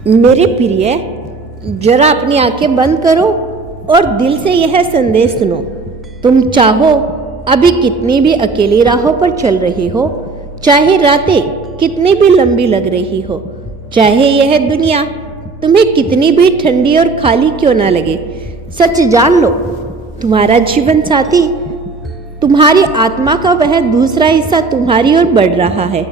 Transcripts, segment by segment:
मेरे प्रिय, जरा अपनी आंखें बंद करो और दिल से यह संदेश सुनो। तुम चाहो अभी कितनी भी अकेली राहों पर चल रही हो, चाहे रातें कितनी भी लंबी लग रही हो, चाहे यह दुनिया तुम्हें कितनी भी ठंडी और खाली क्यों ना लगे, सच जान लो, तुम्हारा जीवन साथी, तुम्हारी आत्मा का वह दूसरा हिस्सा तुम्हारी ओर बढ़ रहा है।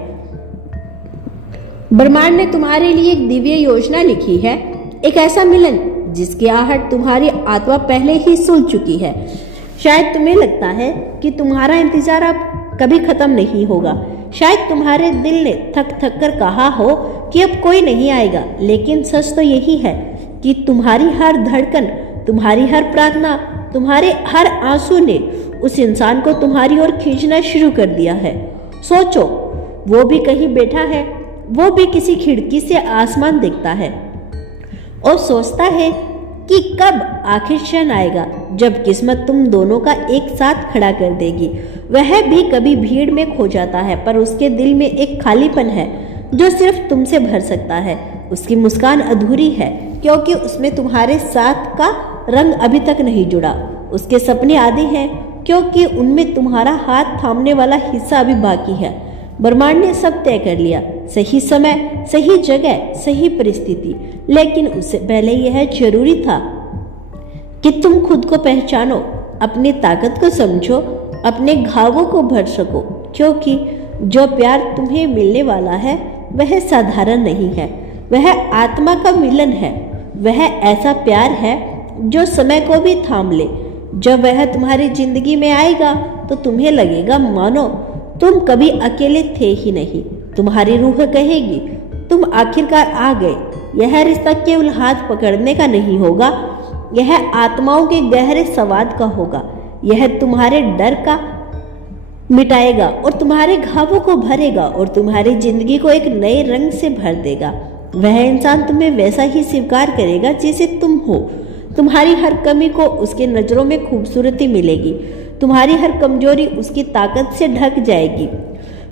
ब्रह्मांड ने तुम्हारे लिए एक दिव्य योजना लिखी है, एक ऐसा मिलन जिसकी आहट तुम्हारी आत्मा पहले ही सुन चुकी है। शायद तुम्हें लगता है कि तुम्हारा इंतजार अब कभी खत्म नहीं होगा। शायद तुम्हारे दिल ने थक थक कर कहा हो कि अब कोई नहीं आएगा, लेकिन सच तो यही है कि तुम्हारी हर धड़कन, तुम्हारी हर प्रार्थना, तुम्हारे हर आंसू ने उस इंसान को तुम्हारी ओर खींचना शुरू कर दिया है। सोचो, वो भी कहीं बैठा है, वो भी किसी खिड़की से आसमान देखता है और सोचता है कि कब आखिर क्षण आएगा जब किस्मत तुम दोनों का एक साथ खड़ा कर देगी। वह भी कभी भीड़ में खो जाता है, पर उसके दिल में एक खालीपन है जो सिर्फ तुमसे भर सकता है। उसकी मुस्कान अधूरी है क्योंकि उसमें तुम्हारे साथ का रंग अभी तक नहीं जुड़ा। उसके सपने आधे हैं क्योंकि उनमें तुम्हारा हाथ थामने वाला हिस्सा अभी बाकी है। ब्रह्मांड ने सब तय कर लिया, सही समय, सही जगह, सही परिस्थिति, लेकिन उससे पहले यह जरूरी था कि तुम खुद को पहचानो, अपनी ताकत को समझो, अपने घावों को भर सको, क्योंकि जो प्यार तुम्हें मिलने वाला है वह साधारण नहीं है, वह आत्मा का मिलन है। वह ऐसा प्यार है जो समय को भी थाम ले। जब वह तुम्हारी जिंदगी में आएगा तो तुम्हें लगेगा मानो तुम कभी अकेले थे ही नहीं। तुम्हारी रूह कहेगी, तुम आखिरकार आ गए। यह रिश्ता केवल हाथ पकड़ने का नहीं होगा, यह आत्माओं के गहरे संवाद का होगा। यह तुम्हारे डर का मिटाएगा और तुम्हारे घावों को भरेगा और तुम्हारी जिंदगी को एक नए रंग से भर देगा। वह इंसान तुम्हें वैसा ही स्वीकार करेगा जैसे तुम हो। तुम्हारी हर कमी को उसके नजरों में खूबसूरती मिलेगी, तुम्हारी हर कमजोरी उसकी ताकत से ढक जाएगी।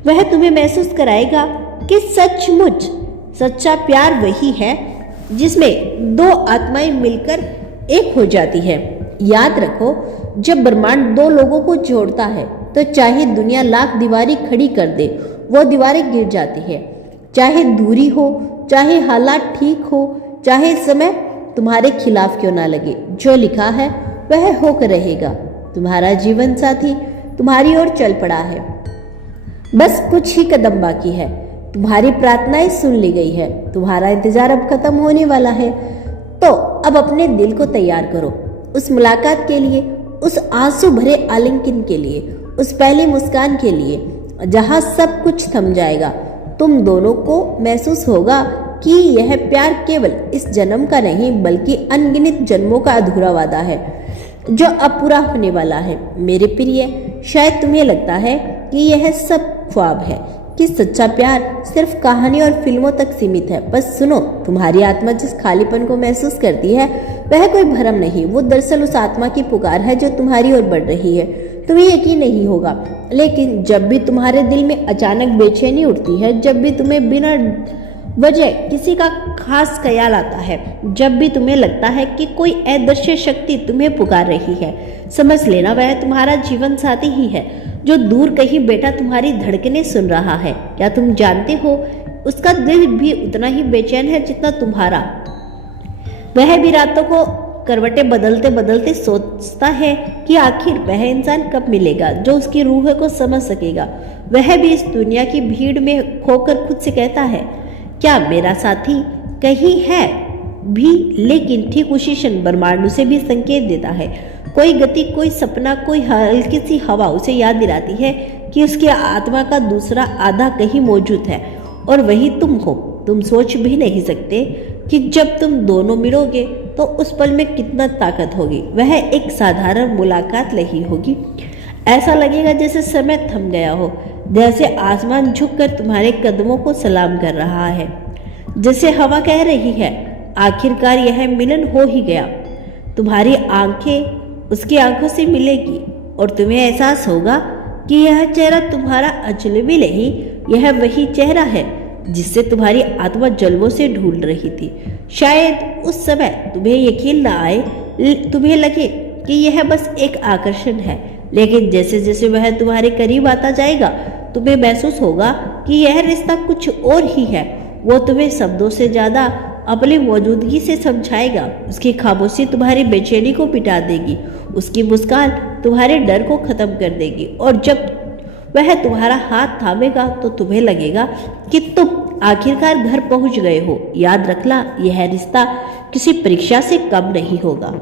वह तुम्हें महसूस कराएगा कि सचमुच सच्चा प्यार वही है जिसमें दो आत्माएं मिलकर एक हो जाती है। याद रखो, जब ब्रह्मांड दो लोगों को जोड़ता है तो चाहे दुनिया लाख दीवारें खड़ी कर दे, वो दीवारें गिर जाती है। चाहे दूरी हो, चाहे हालात ठीक हो, चाहे समय तुम्हारे खिलाफ क्यों ना लगे, जो लिखा है वह होकर रहेगा। तुम्हारा जीवन साथी तुम्हारी ओर चल पड़ा है, बस कुछ ही कदम बाकी है। तुम्हारी प्रार्थनाएं सुन ली गई है, तुम्हारा इंतजार अब खत्म होने वाला है। तो अब अपने दिल को तैयार करो उस मुलाकात के लिए, उस आंसू भरे आलिंगन के लिए, उस पहली मुस्कान के लिए जहां सब कुछ थम जाएगा। तुम दोनों को महसूस होगा कि यह प्यार केवल इस जन्म का नहीं बल्कि अनगिनत जन्मों का अधूरा वादा है जो अब पूरा होने वाला है। मेरे प्रिय, शायद तुम्हें लगता है कि यह सब ख्वाब है, कि सच्चा प्यार सिर्फ कहानी और फिल्मों तक सीमित है। बस सुनो, तुम्हारी आत्मा जिस खालीपन को महसूस करती है वह कोई भ्रम नहीं, वो दरअसल उस आत्मा की पुकार है जो तुम्हारी ओर बढ़ रही है। तुम्हें यकीन नहीं होगा, लेकिन जब भी तुम्हारे दिल में अचानक बेचैनी उठती है, जब भी तुम्हें बिना वजह किसी का खास ख्याल आता है, जब भी तुम्हें लगता है कि कोई अदृश्य शक्ति तुम्हें पुकार रही है, समझ लेना वह तुम्हारा जीवन साथी ही है जो दूर कहीं बैठा तुम्हारी धड़कनें सुन रहा है। क्या तुम जानते हो, उसका दिल भी उतना ही बेचैन है जितना तुम्हारा। वह भी रातों को करवटें बदलते बदलते सोचता है कि आखिर वह इंसान कब मिलेगा जो उसकी रूह को समझ सकेगा। वह भी इस दुनिया की भीड़ में खोकर खुद से कहता है, क्या मेरा साथी कहीं है भी? लेकिन ठीक उसी क्षण ब्रह्मांड उसे भी संकेत देता है। कोई गति, कोई सपना, कोई हल्की सी हवा उसे याद दिलाती है कि उसकी आत्मा का दूसरा आधा कहीं मौजूद है और वही तुम हो। तुम सोच भी नहीं सकते कि जब तुम दोनों मिलोगे तो उस पल में कितना ताकत होगी। वह एक साधारण मुलाकात नहीं होगी, ऐसा लगेगा जैसे समय थम गया हो, जैसे आसमान झुककर तुम्हारे कदमों को सलाम कर रहा है, जैसे हवा कह रही है आखिरकार यह मिलन हो ही गया। तुम्हारी आंखें उसकी आंखों से मिलेगी और तुम्हें एहसास होगा कि यह चेहरा तुम्हारा अजनबी नहीं, यह वही चेहरा है जिससे तुम्हारी आत्मा जन्मों से ढूंढ रही थी। शायद उस समय तुम्हें यकीन न आए, तुम्हें लगे कि यह बस एक आकर्षण है, लेकिन जैसे जैसे वह तुम्हारे करीब आता जाएगा तुम्हें महसूस होगा कि यह रिश्ता कुछ और ही है। वो तुम्हें शब्दों से ज्यादा अपनी मौजूदगी से समझाएगा। उसकी खामोशी तुम्हारी बेचैनी को मिटा देगी, उसकी मुस्कान तुम्हारे डर को खत्म कर देगी, और जब वह तुम्हारा हाथ थामेगा तो तुम्हें लगेगा कि तुम आखिरकार घर पहुंच गए हो। याद रखना, यह रिश्ता किसी परीक्षा से कम नहीं होगा।